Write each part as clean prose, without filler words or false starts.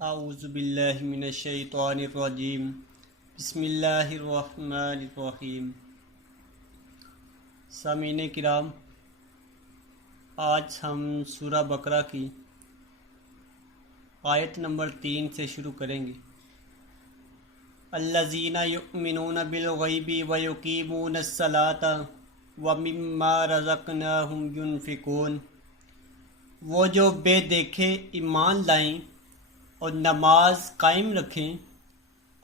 اعوذ باللہ من الشیطان الرجیم بسم اللہ الرحمن الرحیم۔ سامعین کرام، آج ہم سورہ بقرہ کی آیت نمبر 3 سے شروع کریں گے۔ الذین یؤمنون بالغیب ویقیمون الصلاۃ ومما رزقناہم ینفقون، وہ جو بے دیکھے ایمان لائیں اور نماز قائم رکھیں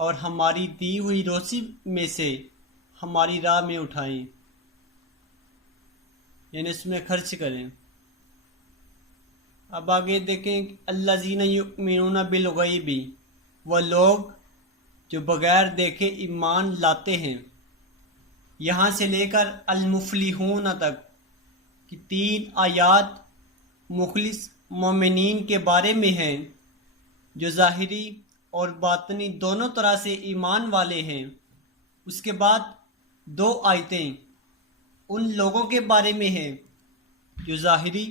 اور ہماری دی ہوئی روزی میں سے ہماری راہ میں اٹھائیں، یعنی اس میں خرچ کریں۔ اب آگے دیکھیں، الذین یؤمنون بالغیب، وہ لوگ جو بغیر دیکھے ایمان لاتے ہیں۔ یہاں سے لے کر المفلحون تک کی 3 آیات مخلص مومنین کے بارے میں ہیں، جو ظاہری اور باطنی دونوں طرح سے ایمان والے ہیں۔ اس کے بعد 2 آیتیں ان لوگوں کے بارے میں ہیں جو ظاہری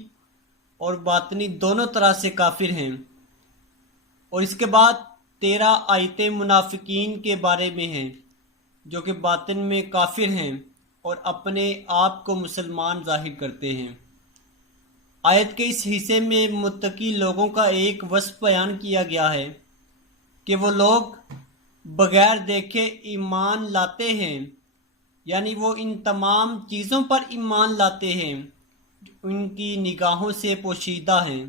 اور باطنی دونوں طرح سے کافر ہیں، اور اس کے بعد 13 آیتیں منافقین کے بارے میں ہیں جو کہ باطن میں کافر ہیں اور اپنے آپ کو مسلمان ظاہر کرتے ہیں۔ آیت کے اس حصے میں متقی لوگوں کا ایک وصف بیان کیا گیا ہے کہ وہ لوگ بغیر دیکھے ایمان لاتے ہیں، یعنی وہ ان تمام چیزوں پر ایمان لاتے ہیں جو ان کی نگاہوں سے پوشیدہ ہیں،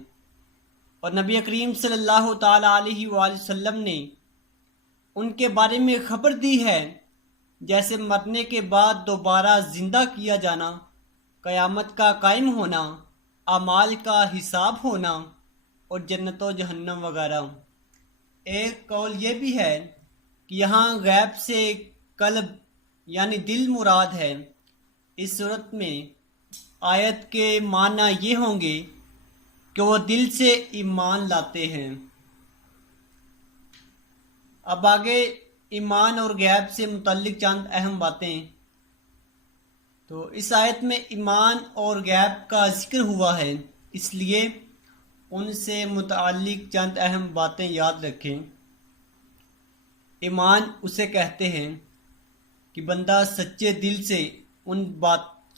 اور نبی کریم صلی اللہ تعالی علیہ وآلہ وسلم نے ان کے بارے میں خبر دی ہے، جیسے مرنے کے بعد دوبارہ زندہ کیا جانا، قیامت کا قائم ہونا، اعمال کا حساب ہونا اور جنت و جہنم وغیرہ۔ ایک قول یہ بھی ہے کہ یہاں غیب سے قلب یعنی دل مراد ہے۔ اس صورت میں آیت کے معنی یہ ہوں گے کہ وہ دل سے ایمان لاتے ہیں۔ اب آگے ایمان اور غیب سے متعلق چند اہم باتیں۔ تو اس آیت میں ایمان اور غیب کا ذکر ہوا ہے، اس لیے ان سے متعلق چند اہم باتیں یاد رکھیں۔ ایمان اسے کہتے ہیں کہ بندہ سچے دل سے ان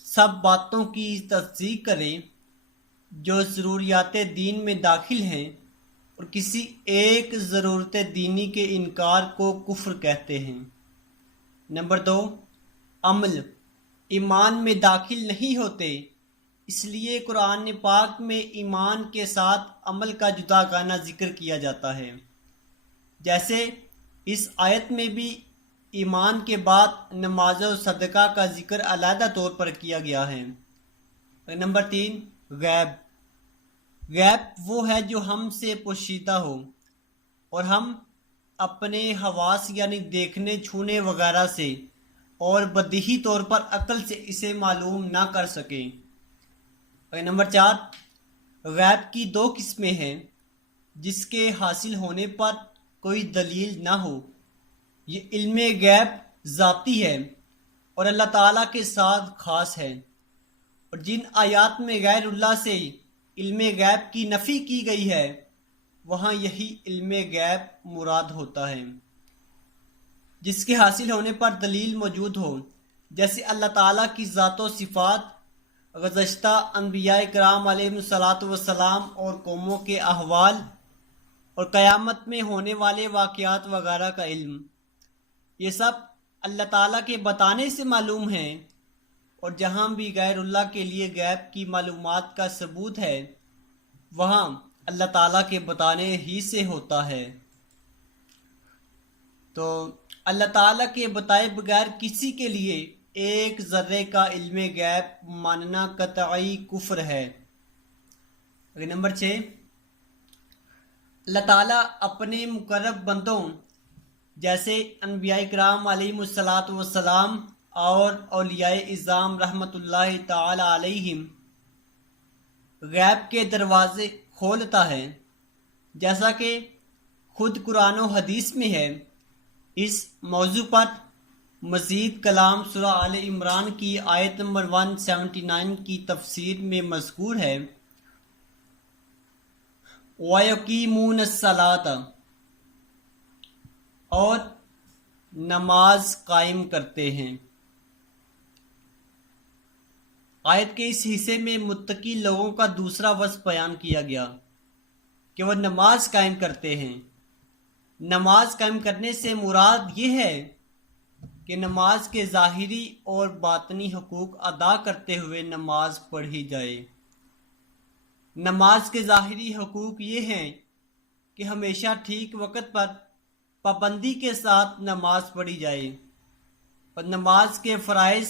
سب باتوں کی تصدیق کرے جو ضروریات دین میں داخل ہیں، اور کسی ایک ضرورت دینی کے انکار کو کفر کہتے ہیں۔ نمبر 2، عمل ایمان میں داخل نہیں ہوتے، اس لیے قرآن پاک میں ایمان کے ساتھ عمل کا جداگانہ ذکر کیا جاتا ہے، جیسے اس آیت میں بھی ایمان کے بعد نماز و صدقہ کا ذکر علیحدہ طور پر کیا گیا ہے۔ نمبر 3، غیب وہ ہے جو ہم سے پوشیدہ ہو اور ہم اپنے حواس یعنی دیکھنے، چھونے وغیرہ سے اور بدیہی طور پر عقل سے اسے معلوم نہ کر سکیں۔ اور نمبر 4، غیب کی 2 قسمیں ہیں، جس کے حاصل ہونے پر کوئی دلیل نہ ہو۔ یہ علم غیب ذاتی ہے اور اللہ تعالیٰ کے ساتھ خاص ہے، اور جن آیات میں غیر اللہ سے علم غیب کی نفی کی گئی ہے، وہاں یہی علم غیب مراد ہوتا ہے جس کے حاصل ہونے پر دلیل موجود ہو، جیسے اللہ تعالیٰ کی ذات و صفات، گزشتہ انبیاء کرام علیہ السلام اور قوموں کے احوال، اور قیامت میں ہونے والے واقعات وغیرہ کا علم۔ یہ سب اللہ تعالیٰ کے بتانے سے معلوم ہیں، اور جہاں بھی غیر اللہ کے لیے غیب کی معلومات کا ثبوت ہے، وہاں اللہ تعالیٰ کے بتانے ہی سے ہوتا ہے۔ تو اللہ تعالیٰ کے بتائے بغیر کسی کے لیے ایک ذرے کا علم غیب ماننا قطعی کفر ہے۔ نمبر 6، اللہ تعالیٰ اپنے مقرب بندوں جیسے انبیاء کرام علیہ السلام اور اولیاء اعظام رحمۃ اللہ تعالی علیہم غیب کے دروازے کھولتا ہے، جیسا کہ خود قرآن و حدیث میں ہے۔ اس موضوع پر مزید کلام سورہ آل عمران کی آیت نمبر 179 کی تفسیر میں مذکور ہے، وَيَقِيمُونَ الصَّلَاةَ، اور نماز قائم کرتے ہیں۔ آیت کے اس حصے میں متقی لوگوں کا دوسرا وصف بیان کیا گیا کہ وہ نماز قائم کرتے ہیں۔ نماز قائم کرنے سے مراد یہ ہے کہ نماز کے ظاہری اور باطنی حقوق ادا کرتے ہوئے نماز پڑھی جائے۔ نماز کے ظاہری حقوق یہ ہیں کہ ہمیشہ ٹھیک وقت پر پابندی کے ساتھ نماز پڑھی جائے اور نماز کے فرائض،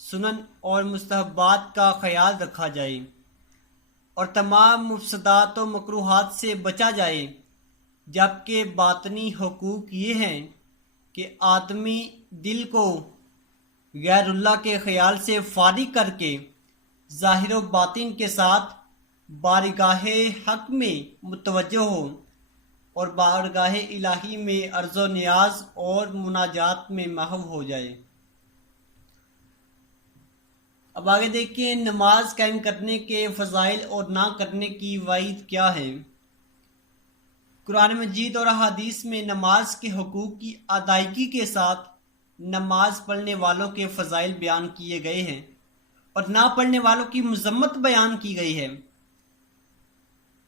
سنن اور مستحبات کا خیال رکھا جائے اور تمام مفسدات و مکروہات سے بچا جائے، جبکہ باطنی حقوق یہ ہیں کہ آدمی دل کو غیر اللہ کے خیال سے فارغ کر کے ظاہر و باطن کے ساتھ بارگاہ حق میں متوجہ ہو اور بارگاہ الہی میں عرض و نیاز اور مناجات میں محو ہو جائے۔ اب آگے دیکھیں نماز قائم کرنے کے فضائل اور نہ کرنے کی وعید کیا ہے۔ قرآن مجید اور احادیث میں نماز کے حقوق کی ادائیگی کے ساتھ نماز پڑھنے والوں کے فضائل بیان کیے گئے ہیں اور نہ پڑھنے والوں کی مذمت بیان کی گئی ہے۔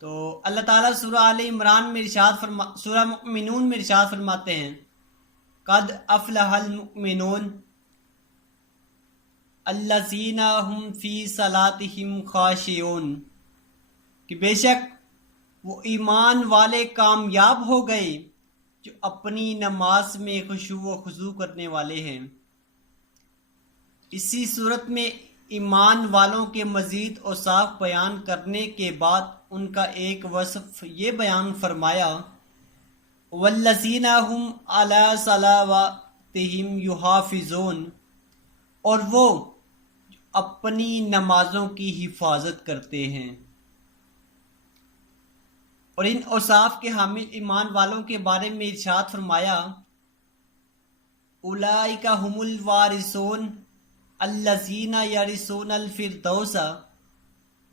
تو اللہ تعالیٰ سورہ آل عمران میں سورہ مؤمنون میں ارشاد فرماتے ہیں، قد افلح المؤمنون الذین هم فی صلاتہم خاشعون، کہ بے شک وہ ایمان والے کامیاب ہو گئے جو اپنی نماز میں خشوع و خضوع کرنے والے ہیں۔ اسی صورت میں ایمان والوں کے مزید اوصاف بیان کرنے کے بعد ان کا ایک وصف یہ بیان فرمایا، والذین هم علی صلواتہم یحافظون، اور وہ اپنی نمازوں کی حفاظت کرتے ہیں۔ اور ان اوصاف کے حامل ایمان والوں کے بارے میں ارشاد فرمایا، اولئک هم الوارثون الذین یرثون الفردوس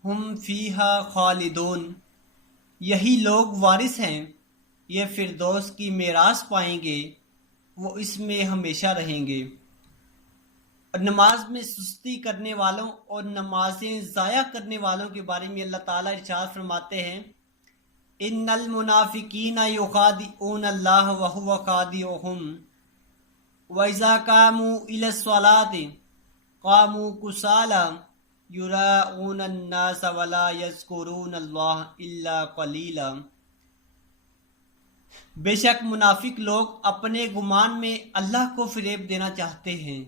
ہم فیہا خالدون، یہی لوگ وارث ہیں، یہ فردوس کی میراث پائیں گے، وہ اس میں ہمیشہ رہیں گے۔ اور نماز میں سستی کرنے والوں اور نمازیں ضائع کرنے والوں کے بارے میں اللہ تعالیٰ ارشاد فرماتے ہیں، ان المنافقین یخادعون اللہ وہو خادعہم وَإِذَا قَامُوا إِلَى الصَّلَاةِ قَامُوا كُسَالَىٰ يُرَاءُونَ النَّاسَ وَلَا يَذْكُرُونَ اللَّهَ إِلَّا قَلِيلًا، بے شک منافق لوگ اپنے گمان میں اللہ کو فریب دینا چاہتے ہیں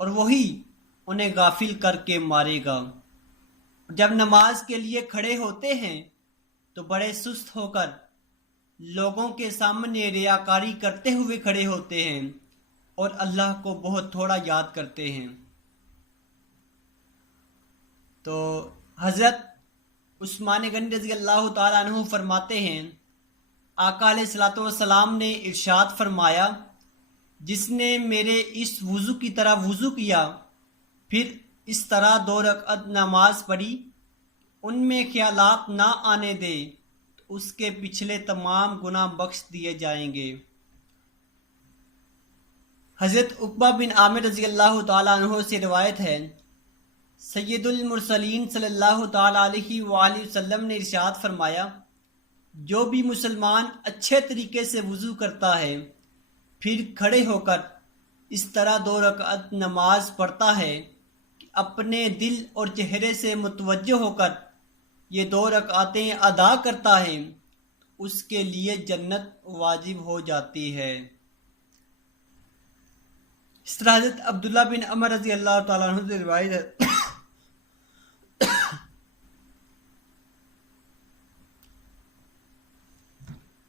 اور وہی انہیں غافل کر کے مارے گا۔ جب نماز کے لیے کھڑے ہوتے ہیں تو بڑے سست ہو کر لوگوں کے سامنے ریاکاری کرتے ہوئے کھڑے ہوتے ہیں اور اللہ کو بہت تھوڑا یاد کرتے ہیں۔ تو حضرت عثمان غنی رضی اللہ تعالیٰ عنہ فرماتے ہیں، آقا علیہ الصلوۃ والسلام نے ارشاد فرمایا، جس نے میرے اس وضو کی طرح وضو کیا پھر اس طرح 2 رکعت نماز پڑھی، ان میں خیالات نہ آنے دے تو اس کے پچھلے تمام گناہ بخش دیے جائیں گے۔ حضرت عقبہ بن عامر رضی اللہ تعالیٰ عنہ سے روایت ہے، سید المرسلین صلی اللہ تعالیٰ علیہ وآلہ وسلم نے ارشاد فرمایا، جو بھی مسلمان اچھے طریقے سے وضو کرتا ہے پھر کھڑے ہو کر اس طرح 2 رکعت نماز پڑھتا ہے کہ اپنے دل اور چہرے سے متوجہ ہو کر یہ 2 رکعتیں ادا کرتا ہے، اس کے لیے جنت واجب ہو جاتی ہے۔ اس طرح حضرت عبداللہ بن عمر رضی اللہ تعالیٰ عنہ سے روایت ہے،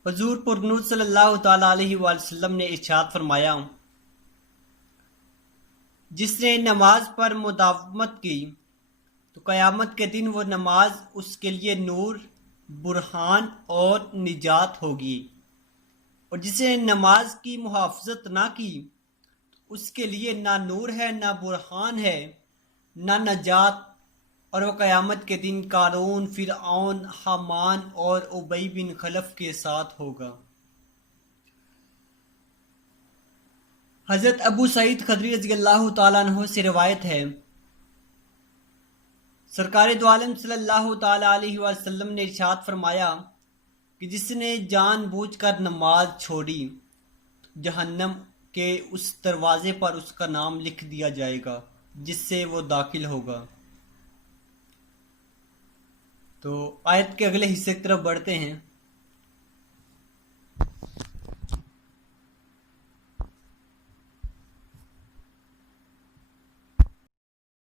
حضور پرنور صلی اللہ تعالیٰ علیہ وآلہ وسلم نے ارشاد فرمایا، جس نے نماز پر مداومت کی تو قیامت کے دن وہ نماز اس کے لیے نور، برہان اور نجات ہوگی، اور جس نے نماز کی محافظت نہ کی تو اس کے لیے نہ نور ہے، نہ برہان ہے، نہ نجات، اور وہ قیامت کے دن قارون، فرعون، حامان اور ابی بن خلف کے ساتھ ہوگا۔ حضرت ابو سعید خدری رضی اللہ تعالیٰ عنہ سے روایت ہے، سرکار دو عالم صلی اللہ تعالیٰ علیہ وسلم نے ارشاد فرمایا کہ جس نے جان بوجھ کر نماز چھوڑی، جہنم کے اس دروازے پر اس کا نام لکھ دیا جائے گا جس سے وہ داخل ہوگا۔ تو آیت کے اگلے حصے کی طرف بڑھتے ہیں۔